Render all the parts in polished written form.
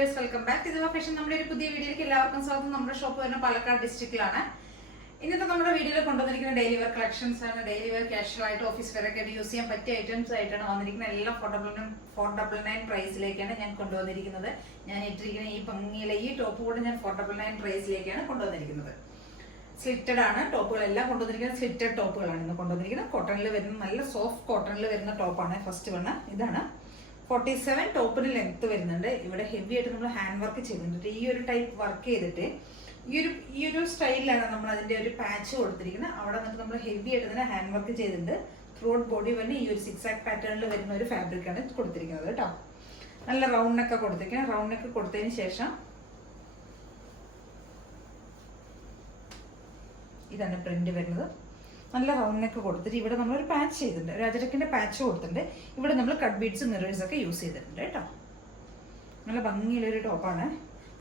Viewers, welcome back. ഇത് fashion നമ്മുടെ ഒരു പുതിയ വീഡിയോയിലേക്ക് എല്ലാവർക്കും സ്വാഗതം. നമ്മുടെ ഷോപ്പ് വരുന്ന പാലക്കാട് ഡിസ്ട്രിക്റ്റിലാണ്. ഇന്നത്തെ നമ്മുടെ വീഡിയോയിൽ കൊണ്ടുവന്നിരിക്കുന്ന ഡെയിലി വെയർ കളക്ഷൻസ് ആണ്. ഡെയിലി വെയർ കാഷ്വൽ ആയിട്ട് ഓഫീസ് വെയർ ഒക്കെ യൂസ് ചെയ്യാൻ പറ്റിയ ഐറ്റംസ് ആയിട്ടാണ് വന്നിരിക്കുന്നത്. എല്ലാം 499 പ്രൈസിലേക്കാണ് ഞാൻ കൊണ്ടുവന്നിരിക്കുന്നത്. ഞാൻ ഇട്ടിരിക്കുന്ന ഈ ഭംഗിയിലെ ഈ ടോപ്പ് കൂടെ ഞാൻ 499 പ്രൈസിലേക്കാണ് കൊണ്ടുവന്നിരിക്കുന്നത്. സ്ലിറ്റഡ് ആണ് ടോപ്പുകളെല്ലാം കൊണ്ടുവന്നിരിക്കുന്നത്. സ്ലിറ്റഡ് ടോപ്പുകളാണ് ഇന്ന് കൊണ്ടുവന്നിരിക്കുന്നത്. കോട്ടണിൽ വരുന്ന നല്ല സോഫ്റ്റ് കോട്ടണിൽ വരുന്ന ടോപ്പാണ് ഫസ്റ്റ് വണ്. ഇതാണ് 47 ടോപ്പിന് ലെങ്ത് വരുന്നുണ്ട്. ഇവിടെ ഹെവി ആയിട്ട് നമ്മൾ ഹാൻഡ് വർക്ക് ചെയ്തിട്ടുണ്ട്. ഈ ഒരു ടൈപ്പ് വർക്ക് ചെയ്തിട്ട് ഈ ഒരു സ്റ്റൈലിലാണ് നമ്മൾ അതിന്റെ ഒരു പാച്ച് കൊടുത്തിരിക്കുന്നത്. അവിടെ നിന്നിട്ട് നമ്മൾ ഹെവി ആയിട്ട് തന്നെ ഹാൻഡ് വർക്ക് ചെയ്തിട്ടുണ്ട്. ത്രൂ ഔട്ട് ബോഡി വന്ന് ഈ ഒരു 6 ആക്ട് പാറ്റേണിൽ വരുന്ന ഒരു ഫാബ്രിക്കാണ് കൊടുത്തിരിക്കുന്നത് കേട്ടോ. നല്ല റൗണ്ട് നെക്ക് കൊടുത്തിരിക്കുന്നത്. റൗണ്ട് നെക്ക് കൊടുത്തതിന് ശേഷം ഇതാണ് പ്രിന്റ് വരുന്നത്. നല്ല റൗണ്ട് നെക്ക് കൊടുത്തിട്ട് ഇവിടെ നമ്മളൊരു പാച്ച് ചെയ്തിട്ടുണ്ട്. ഒരു അജരക്കിന്റെ പാച്ച് കൊടുത്തിട്ടുണ്ട്. ഇവിടെ നമ്മൾ കട്ട് ബീഡ്സ് മിറേഴ്സ് ഒക്കെ യൂസ് ചെയ്തിട്ടുണ്ട് കേട്ടോ. നല്ല ഭംഗിയുള്ളൊരു ടോപ്പാണ്.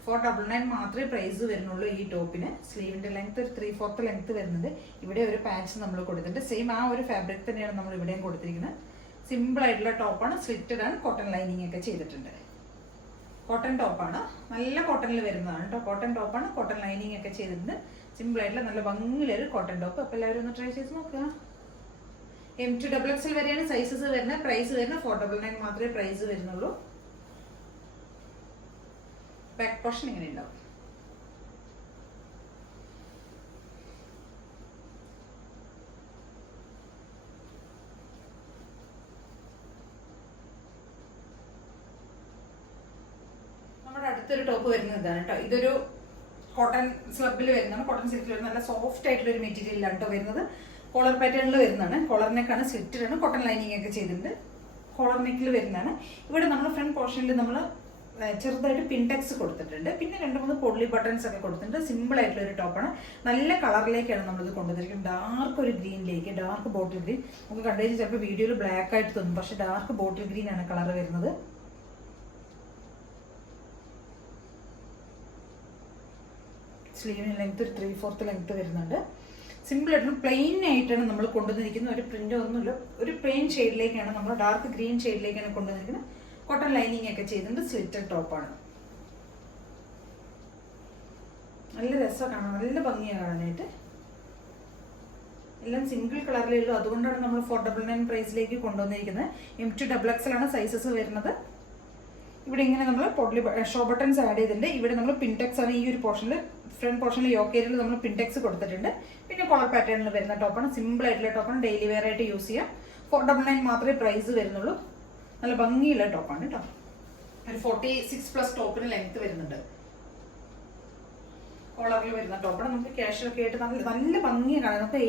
499 മാത്രമേ പ്രൈസ് വരുന്നുള്ളൂ ഈ ടോപ്പിന്. സ്ലീവിന്റെ ലെങ്ത് ഒരു 3/4 ലെങ്ത് വരുന്നുണ്ട്. ഇവിടെ ഒരു പാച്ച് നമ്മൾ കൊടുത്തിട്ടുണ്ട്. സെയിം ആ ഒരു ഫാബ്രിക് തന്നെയാണ് നമ്മൾ ഇവിടെയും കൊടുത്തിരിക്കുന്നത്. സിമ്പിൾ ആയിട്ടുള്ള ടോപ്പാണ്. സ്ലിറ്റഡ് ആണ്. കോട്ടൺ ലൈനിങ് ഒക്കെ ചെയ്തിട്ടുണ്ട്. കോട്ടൺ ടോപ്പാണ്. നല്ല കോട്ടണിൽ വരുന്നതാണ് കേട്ടോ. കോട്ടൺ ടോപ്പാണ്. കോട്ടൺ ലൈനിങ് ഒക്കെ ചെയ്തിട്ടുണ്ട്. സിമ്പിൾ ആയിട്ടുള്ള നല്ല ഭംഗിയൊരു കോട്ടൺ ടോപ്പ്. അപ്പോൾ എല്ലാവരും ഒന്ന് ട്രൈ ചെയ്ത് നോക്കുക. M2XXL വരെയാണ് സൈസസ് വരുന്നത്. പ്രൈസ് വരുന്നത് 499 മാത്രമേ പ്രൈസ് വരുന്നുള്ളൂ. ബാക്ക് പോർഷൻ ഇങ്ങനെ ഉണ്ടാവും. നമ്മുടെ അടുത്തൊരു ടോപ്പ് വരുന്നത് ഇതാണ് കേട്ടോ. ഇതൊരു കോട്ടൺ സ്ലബിൽ വരുന്നതാണ്. കോട്ടൺ സിൽക്കിൽ വരുന്ന നല്ല സോഫ്റ്റ് ആയിട്ടുള്ള ഒരു മെറ്റീരിയലാണ് കേട്ടോ വരുന്നത്. കോളർ പാറ്റേണിൽ വരുന്നതാണ്. കോളർ നെക്കാണ്. സ്ലിറ്റഡ് ആണ്. കോട്ടൺ ലൈനിങ് ഒക്കെ ചെയ്തിട്ടുണ്ട്. കോളർ നെക്കിൽ വരുന്നതാണ്. ഇവിടെ നമ്മൾ ഫ്രണ്ട് പോർഷനിൽ നമ്മൾ ചെറുതായിട്ട് പിൻടെക്സ് കൊടുത്തിട്ടുണ്ട്. പിന്നെ 2-3 പൊള്ളി ബട്ടൺസ് ഒക്കെ കൊടുത്തിട്ടുണ്ട്. സിമ്പിൾ ആയിട്ടുള്ള ഒരു ടോപ്പാണ്. നല്ല കളറിലേക്കാണ് നമ്മളിത് കൊണ്ടുവന്നിരിക്കുന്നത്. ഡാർക്ക് ഒരു ഗ്രീനിലേക്ക്, ഡാർക്ക് ബോട്ടിൽ ഗ്രീൻ. നമുക്ക് കണ്ടുകഴിഞ്ഞാൽ ചിലപ്പോൾ വീഡിയോയിൽ ബ്ലാക്ക് ആയിട്ട് തോന്നും, പക്ഷെ ഡാർക്ക് ബോട്ടിൽ ഗ്രീൻ ആണ് കളർ വരുന്നത്. സ്ലീവിന് ലെങ്ത് ഒരു 3/4 ലെങ്ത് വരുന്നുണ്ട്. സിമ്പിൾ ആയിട്ടുള്ള പ്ലെയിൻ ആയിട്ടാണ് നമ്മൾ കൊണ്ടുവന്നിരിക്കുന്നത്. ഒരു പ്രിന്റ് ഒന്നുമില്ല. ഒരു പ്ലെയിൻ ഷെയ്ഡിലേക്കാണ് നമ്മൾ ഡാർക്ക് ഗ്രീൻ ഷെയ്ഡിലേക്കാണ് കൊണ്ടുവന്നിരിക്കുന്നത്. കോട്ടൺ ലൈനിങ് ഒക്കെ ചെയ്തിട്ടുണ്ട്. സ്ലിറ്റഡ് ടോപ്പാണ്. നല്ല രസമാണ് കാണാൻ. നല്ല ഭംഗിയാണ് കാണാനായിട്ട്. എല്ലാം സിംഗിൾ കളറിലേ ഉള്ളൂ. അതുകൊണ്ടാണ് നമ്മൾ 499 പ്രൈസിലേക്ക് കൊണ്ടുവന്നിരിക്കുന്നത്. M2XXL ആണ് സൈസസ് വരുന്നത്. ഇവിടെ ഇങ്ങനെ നമ്മൾ പൊഡ്ലി ഷോ ബട്ടൺസ് ആഡ് ചെയ്തിട്ടുണ്ട്. ഇവിടെ നമ്മൾ പിൻടെക്സ് ആണ്. ഈ ഒരു പോർഷനിൽ ഫ്രണ്ട് പോർഷനിൽ യോക്ക് ഏരിയയിൽ നമ്മൾ പിൻടെക്സ് കൊടുത്തിട്ടുണ്ട്. പിന്നെ കോളർ പാറ്റേണിൽ വരുന്ന ടോപ്പാണ്. സിമ്പിൾ ആയിട്ടുള്ള ടോപ്പാണ്. ഡെയിലി വെയർ ആയിട്ട് യൂസ് ചെയ്യാം. 499 മാത്രമേ പ്രൈസ് വരുന്നുള്ളൂ. നല്ല ഭംഗിയുള്ള ടോപ്പാണ് കേട്ടോ. ഒരു 46+ ടോപ്പിന് ലെങ്ത് വരുന്നുണ്ട്. കോളറിൽ വരുന്ന ടോപ്പാണ്. നമുക്ക് ക്യാഷ്വൽ ഒക്കെ ആയിട്ട് നല്ല ഭംഗിയാണ് കാണാൻ. നമുക്ക്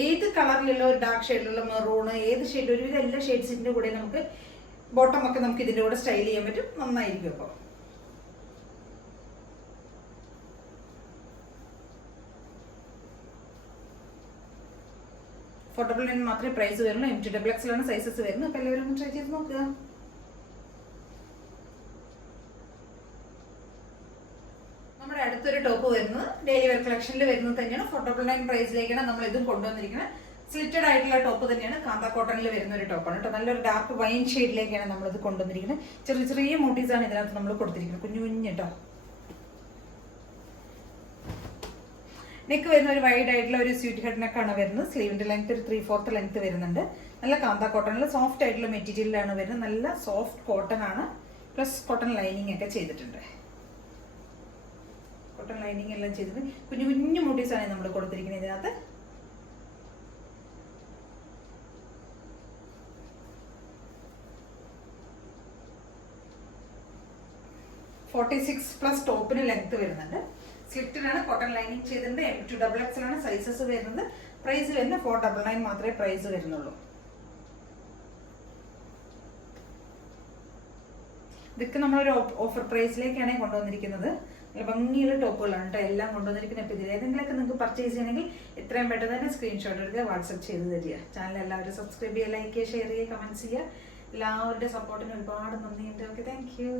ഏത് കളറിലുള്ള ഒരു ഡാർക്ക് ഷെയ്ഡിലുള്ള മെറൂണ്, ഏത് ഷെയ്ഡ്, ഒരുവിധം എല്ലാ ഷെയ്ഡ്സിന്റെ കൂടെ നമുക്ക് ബോട്ടം ഒക്കെ നമുക്ക് ഇതിന്റെ കൂടെ സ്റ്റൈൽ ചെയ്യാൻ പറ്റും. നന്നായിരിക്കും. അപ്പോൾ $499 മാത്രമേ പ്രൈസ് വരുള്ളൂ. M2XXL ആണ് സൈസസ് വരുന്നത്. അപ്പോൾ എല്ലാവരും ട്രൈ ചെയ്ത് നോക്കുക. നമ്മുടെ അടുത്തൊരു ടോപ്പ് വരുന്നത് ഡെയിലി വെയർ കളക്ഷനിൽ വരുന്നത് തന്നെയാണ്. 499 പ്രൈസിലേക്കാണ് നമ്മൾ ഇതും കൊണ്ടുവന്നിരിക്കുന്നത്. സ്ലിറ്റഡ് ആയിട്ടുള്ള ടോപ്പ് തന്നെയാണ്. കാന്ത കോട്ടണിൽ വരുന്ന ഒരു ടോപ്പാണ് കേട്ടോ. നല്ലൊരു ഡാർക്ക് വൈൻ ഷെയ്ഡിലേക്കാണ് നമ്മളിത് കൊണ്ടുവന്നിരിക്കുന്നത്. ചെറിയ ചെറിയ മോട്ടീവ്സ് ആണ് ഇതിനകത്ത് നമ്മൾ കൊടുത്തിരിക്കുന്നത്. കുഞ്ഞു കേട്ടോ. നെക്ക് വരുന്ന ഒരു വൈഡ് ആയിട്ടുള്ള ഒരു സ്വീറ്റ് ഹെഡ് നെക്കാണ് വരുന്നത്. സ്ലീവിന്റെ ലെങ്ത് ഒരു 3/4 ലെങ്ത് വരുന്നുണ്ട്. നല്ല കാന്ത കോട്ടണിൽ സോഫ്റ്റ് ആയിട്ടുള്ള മെറ്റീരിയലാണ് വരുന്നത്. നല്ല സോഫ്റ്റ് കോട്ടൺ ആണ്. പ്ലസ് കോട്ടൺ ലൈനിങ് ഒക്കെ ചെയ്തിട്ടുണ്ട്. കോട്ടൺ ലൈനിങ് എല്ലാം ചെയ്തിട്ട് കുഞ്ഞു കുഞ്ഞു മോട്ടീവ്സ് ആണ് നമ്മൾ കൊടുത്തിരിക്കുന്നത് ഇതിനകത്ത്. +46 ടോപ്പിന് ലെങ്ത് വരുന്നുണ്ട്. സ്ലിറ്റഡ് ആണ്. കോട്ടൺ ലൈനിങ് ചെയ്തിട്ടുണ്ട്. M2XXL ആണ് സൈസസ് വരുന്നത്. പ്രൈസ് വരുന്നത് 499 മാത്രമേ പ്രൈസ് വരുന്നുള്ളൂ. ഇതൊക്കെ നമ്മളൊരു ഓഫർ പ്രൈസിലേക്കാണ് കൊണ്ടുവന്നിരിക്കുന്നത്. നല്ല ഭംഗിയുള്ള ടോപ്പുകളാണ് കേട്ടോ എല്ലാം കൊണ്ടുവന്നിരിക്കുന്നത്. അപ്പോൾ ഇതിൽ ഏതെങ്കിലുമൊക്കെ നിങ്ങൾക്ക് പർച്ചേസ് ചെയ്യണമെങ്കിൽ എത്രയും പെട്ടെന്ന് തന്നെ സ്ക്രീൻഷോട്ട് എടുക്കുക, വാട്സപ്പ് ചെയ്ത് തരിക. ചാനൽ എല്ലാവരും സബ്സ്ക്രൈബ് ചെയ്യുക, ലൈക്ക് ചെയ്യുക, ഷെയർ ചെയ്യുക, കമൻറ്റ്സ് ചെയ്യുക. എല്ലാവരുടെ സപ്പോർട്ടിന് ഒരുപാട് നന്ദിയുണ്ട്. Okay, thank you.